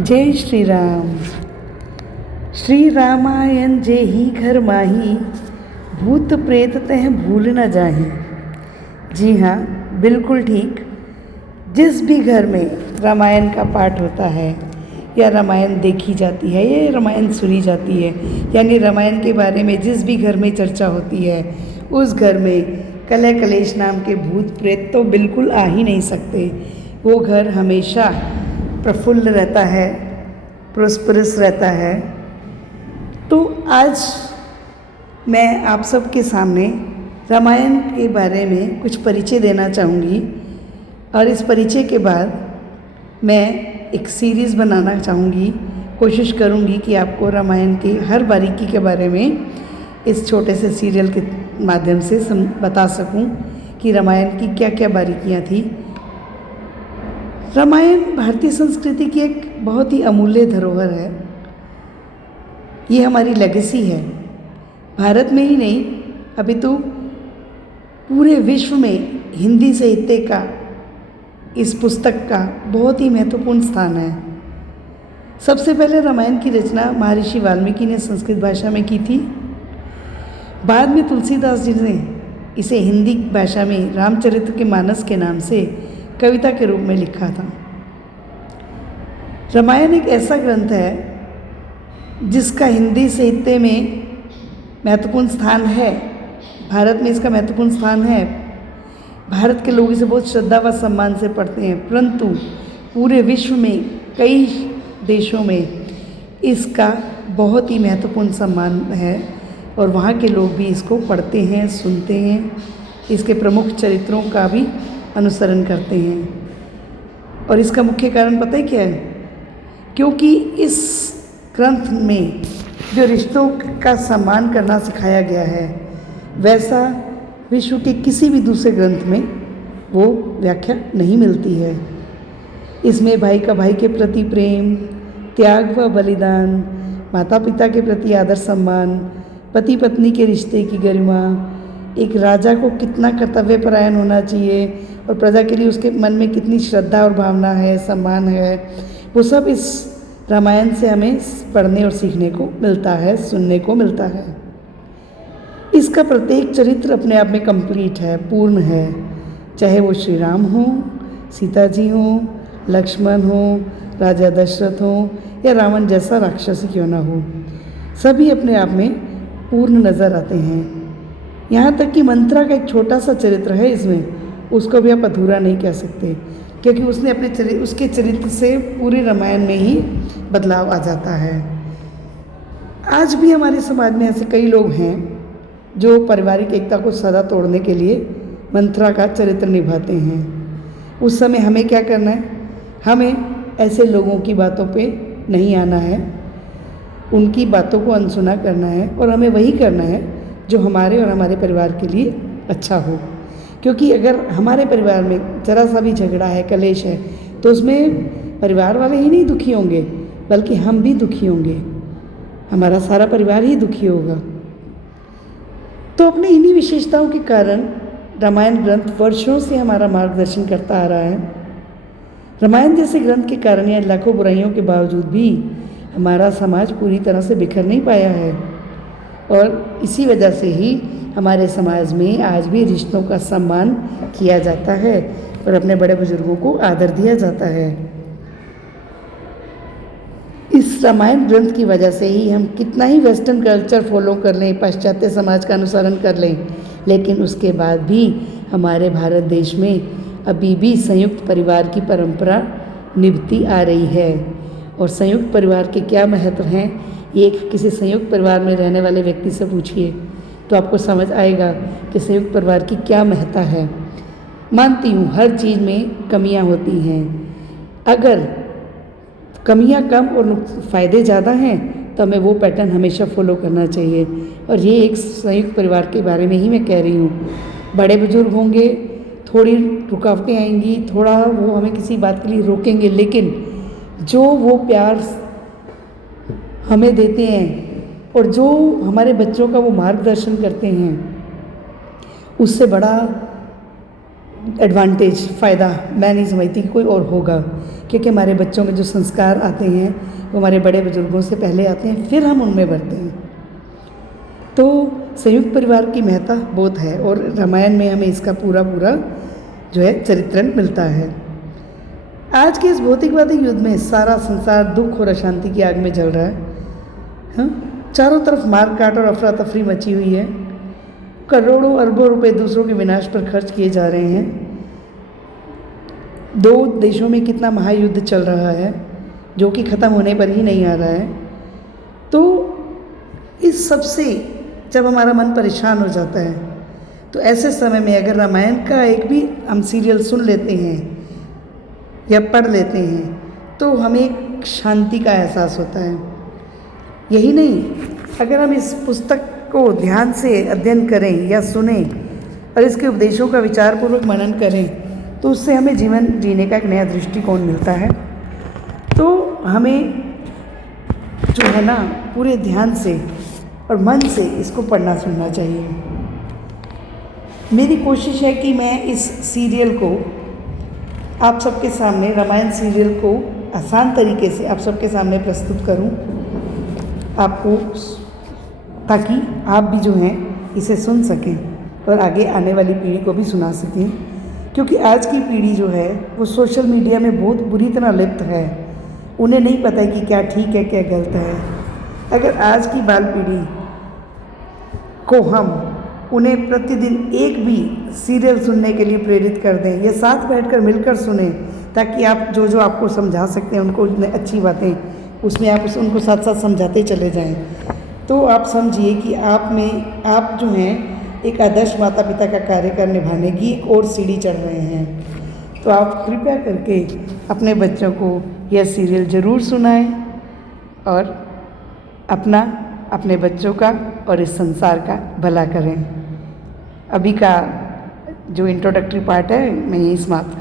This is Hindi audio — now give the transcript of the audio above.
जय श्री राम। श्री रामायण जे ही घर माही, भूत प्रेत तह भूल न जाही। जी हाँ, बिल्कुल ठीक। जिस भी घर में रामायण का पाठ होता है या रामायण देखी जाती है या रामायण सुनी जाती है, यानी रामायण के बारे में जिस भी घर में चर्चा होती है, उस घर में कलह कलेश नाम के भूत प्रेत तो बिल्कुल आ ही नहीं सकते। वो घर हमेशा प्रफुल्ल रहता है, प्रोस्परस रहता है। तो आज मैं आप सबके सामने रामायण के बारे में कुछ परिचय देना चाहूँगी, और इस परिचय के बाद मैं एक सीरीज़ बनाना चाहूँगी। कोशिश करूँगी कि आपको रामायण की हर बारीकी के बारे में इस छोटे से सीरियल के माध्यम से बता सकूँ कि रामायण की क्या क्या बारीकियाँ थी। रामायण भारतीय संस्कृति की एक बहुत ही अमूल्य धरोहर है। ये हमारी लेगेसी है। भारत में ही नहीं, अभी तो पूरे विश्व में हिंदी साहित्य का, इस पुस्तक का बहुत ही महत्वपूर्ण स्थान है। सबसे पहले रामायण की रचना महर्षि वाल्मीकि ने संस्कृत भाषा में की थी। बाद में तुलसीदास जी ने इसे हिंदी भाषा में रामचरित्र के मानस के नाम से कविता के रूप में लिखा था। रामायण एक ऐसा ग्रंथ है जिसका हिंदी साहित्य में महत्वपूर्ण स्थान है। भारत में इसका महत्वपूर्ण स्थान है। भारत के लोग इसे बहुत श्रद्धा व सम्मान से पढ़ते हैं, परंतु पूरे विश्व में कई देशों में इसका बहुत ही महत्वपूर्ण सम्मान है और वहाँ के लोग भी इसको पढ़ते हैं, सुनते हैं, इसके प्रमुख चरित्रों का भी अनुसरण करते हैं। और इसका मुख्य कारण पता है क्या है? क्योंकि इस ग्रंथ में जो रिश्तों का सम्मान करना सिखाया गया है, वैसा विश्व के किसी भी दूसरे ग्रंथ में वो व्याख्या नहीं मिलती है। इसमें भाई का भाई के प्रति प्रेम, त्याग व बलिदान, माता पिता के प्रति आदर सम्मान, पति पत्नी के रिश्ते की गरिमा, एक राजा को कितना कर्तव्यपरायण होना चाहिए और प्रजा के लिए उसके मन में कितनी श्रद्धा और भावना है, सम्मान है, वो सब इस रामायण से हमें पढ़ने और सीखने को मिलता है, सुनने को मिलता है। इसका प्रत्येक चरित्र अपने आप में कंप्लीट है, पूर्ण है। चाहे वो श्री राम हो, सीता जी हो, लक्ष्मण हो, राजा दशरथ हो या रावण जैसा राक्षस क्यों ना हो, सभी अपने आप में पूर्ण नज़र आते हैं। यहाँ तक कि मंत्रा का एक छोटा सा चरित्र है इसमें, उसको भी आप अधूरा नहीं कह सकते, क्योंकि उसने उसके चरित्र से पूरे रामायण में ही बदलाव आ जाता है। आज भी हमारे समाज में ऐसे कई लोग हैं जो पारिवारिक एकता को सदा तोड़ने के लिए मंत्रा का चरित्र निभाते हैं। उस समय हमें क्या करना है? हमें ऐसे लोगों की बातों पे नहीं आना है, उनकी बातों को अनसुना करना है और हमें वही करना है जो हमारे और हमारे परिवार के लिए अच्छा हो। क्योंकि अगर हमारे परिवार में ज़रा सा भी झगड़ा है, कलेश है, तो उसमें परिवार वाले ही नहीं दुखी होंगे, बल्कि हम भी दुखी होंगे, हमारा सारा परिवार ही दुखी होगा। तो अपनी इन्हीं विशेषताओं के कारण रामायण ग्रंथ वर्षों से हमारा मार्गदर्शन करता आ रहा है। रामायण जैसे ग्रंथ के कारण या लाखों बुराइयों के बावजूद भी हमारा समाज पूरी तरह से बिखर नहीं पाया है, और इसी वजह से ही हमारे समाज में आज भी रिश्तों का सम्मान किया जाता है और अपने बड़े बुजुर्गों को आदर दिया जाता है। इस रामायण ग्रंथ की वजह से ही हम कितना ही वेस्टर्न कल्चर फॉलो कर लें, पाश्चात्य समाज का अनुसरण कर लें, लेकिन उसके बाद भी हमारे भारत देश में अभी भी संयुक्त परिवार की परंपरा निभती आ रही है। और संयुक्त परिवार के क्या महत्व हैं, एक किसी संयुक्त परिवार में रहने वाले व्यक्ति से पूछिए तो आपको समझ आएगा कि संयुक्त परिवार की क्या महत्ता है। मानती हूँ हर चीज़ में कमियाँ होती हैं, अगर कमियाँ कम और फ़ायदे ज़्यादा हैं तो हमें वो पैटर्न हमेशा फॉलो करना चाहिए। और ये एक संयुक्त परिवार के बारे में ही मैं कह रही हूँ। बड़े बुजुर्ग होंगे, थोड़ी रुकावटें आएंगी, थोड़ा वो हमें किसी बात के लिए रोकेंगे, लेकिन जो वो प्यार हमें देते हैं और जो हमारे बच्चों का वो मार्गदर्शन करते हैं, उससे बड़ा एडवांटेज, फ़ायदा मैं नहीं समझती कि कोई और होगा, क्योंकि हमारे बच्चों में जो संस्कार आते हैं वो हमारे बड़े बुज़ुर्गों से पहले आते हैं, फिर हम उनमें बढ़ते हैं। तो संयुक्त परिवार की महत्ता बहुत है और रामायण में हमें इसका पूरा जो है चरित्रण मिलता है। आज के इस भौतिकवादी युग में सारा संसार दुख और अशांति की आग में जल रहा है। हाँ, चारों तरफ मार काट और अफरा तफरी मची हुई है। करोड़ों अरबों रुपए दूसरों के विनाश पर खर्च किए जा रहे हैं। दो देशों में कितना महायुद्ध चल रहा है जो कि ख़त्म होने पर ही नहीं आ रहा है। तो इस सब से जब हमारा मन परेशान हो जाता है तो ऐसे समय में अगर रामायण का एक भी हम सीरियल सुन लेते हैं या पढ़ लेते हैं तो हमें एक शांति का एहसास होता है। यही नहीं, अगर हम इस पुस्तक को ध्यान से अध्ययन करें या सुने और इसके उपदेशों का विचारपूर्वक मनन करें तो उससे हमें जीवन जीने का एक नया दृष्टिकोण मिलता है। तो हमें जो है ना पूरे ध्यान से और मन से इसको पढ़ना सुनना चाहिए। मेरी कोशिश है कि मैं इस सीरियल को आप सबके सामने, रामायण सीरियल को आसान तरीके से आप सबके सामने प्रस्तुत करूं आपको, ताकि आप भी जो हैं इसे सुन सकें और आगे आने वाली पीढ़ी को भी सुना सकें। क्योंकि आज की पीढ़ी जो है वो सोशल मीडिया में बहुत बुरी तरह लिप्त है। उन्हें नहीं पता है कि क्या ठीक है क्या गलत है। अगर आज की बाल पीढ़ी को हम उन्हें प्रतिदिन एक भी सीरियल सुनने के लिए प्रेरित कर दें या साथ बैठकर मिलकर सुने, ताकि आप जो आपको समझा सकते हैं उनको अच्छी बातें उसमें आप उनको साथ साथ समझाते चले जाएं, तो आप समझिए कि आप जो हैं एक आदर्श माता पिता का कार्य निभाने की एक और सीढ़ी चढ़ रहे हैं। तो आप कृपया करके अपने बच्चों को यह सीरियल ज़रूर सुनाएं और अपने बच्चों का और इस संसार का भला करें। अभी का जो इंट्रोडक्टरी पार्ट है मैं यही समाप्त